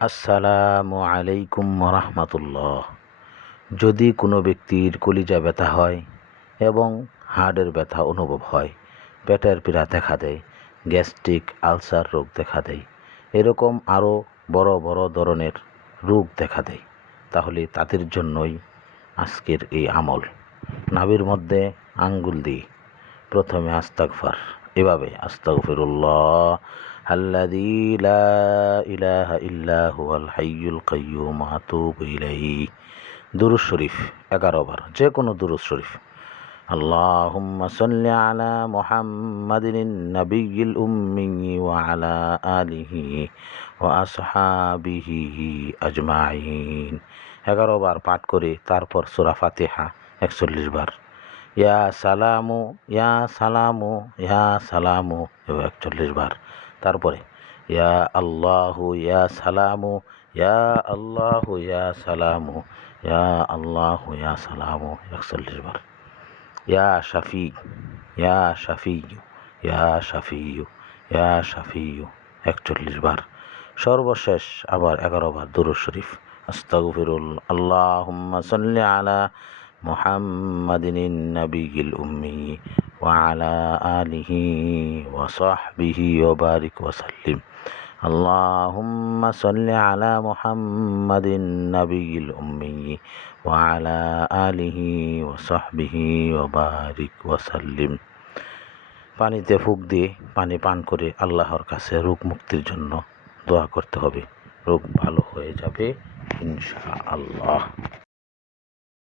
আসসালামু আলাইকুম রহমতুল্লাহ যদি কোনো ব্যক্তির কলিজা ব্যথা হয় এবং হাড়ের ব্যথা অনুভব হয়, পেটের পীড়া দেখা দেয়, গ্যাস্ট্রিক আলসার রোগ দেখা দেয়, এরকম আরও বড় বড় ধরনের রোগ দেখা দেয়, তাহলে তাদের জন্যই আজকের এই আমল। নাভির মধ্যে আঙ্গুল দিই। প্রথমে আস্তাগফার, এভাবে আস্তাগফিরুল্লাহ। আল্লাযী লা ইলাহা ইল্লা হুয়াল হাইয়ুল কাইয়্যুম, আতুবু ইলাইহি। দুরূদ শরীফ 11 বার যে কোনো দুরূদ শরীফ। আল্লাহুম্মা সাল্লি আলা মুহাম্মাদিন নাবিয়্যিল উম্মি ওয়া আলা আলিহি ওয়া আসহাবিহি আজমাইন। 11 বার পাঠ করে তারপর সূরা ফাতিহা 41 বার। ইয়া সালামু ইয়া সালামু ইয়া সালামু, এও একচল্লিশ বার। তারপরে, ইয়া আল্লাহু, ইয়া সালামু, ইয়া আল্লাহু, ইয়া সালামু, ইয়া আল্লাহু, ইয়া সালামু একচল্লিশ বার। ইয়া শাফি ইয়া শাফি ইয়া শাফি ইয়া শাফি একচল্লিশ বার। সর্বশেষ আবার এগারো বার দুরুদ শরীফ। আস্তাগফিরুল, আল্লাহুম্মা সাল্লি আলা মুহাম্মাদিন নাবিয়িল উম্মি وعلى آله وصحبه وبارك وسلم اللهم صل على محمد النبي الأمي وعلى آله وصحبه وبارك وسلم পানিতে ফুক দিয়ে পানি পান করে আল্লাহর কাছে রোগ মুক্তির জন্য দোয়া করতে হবে রোগ ভালো হয়ে যাবে ইনশা আল্লাহ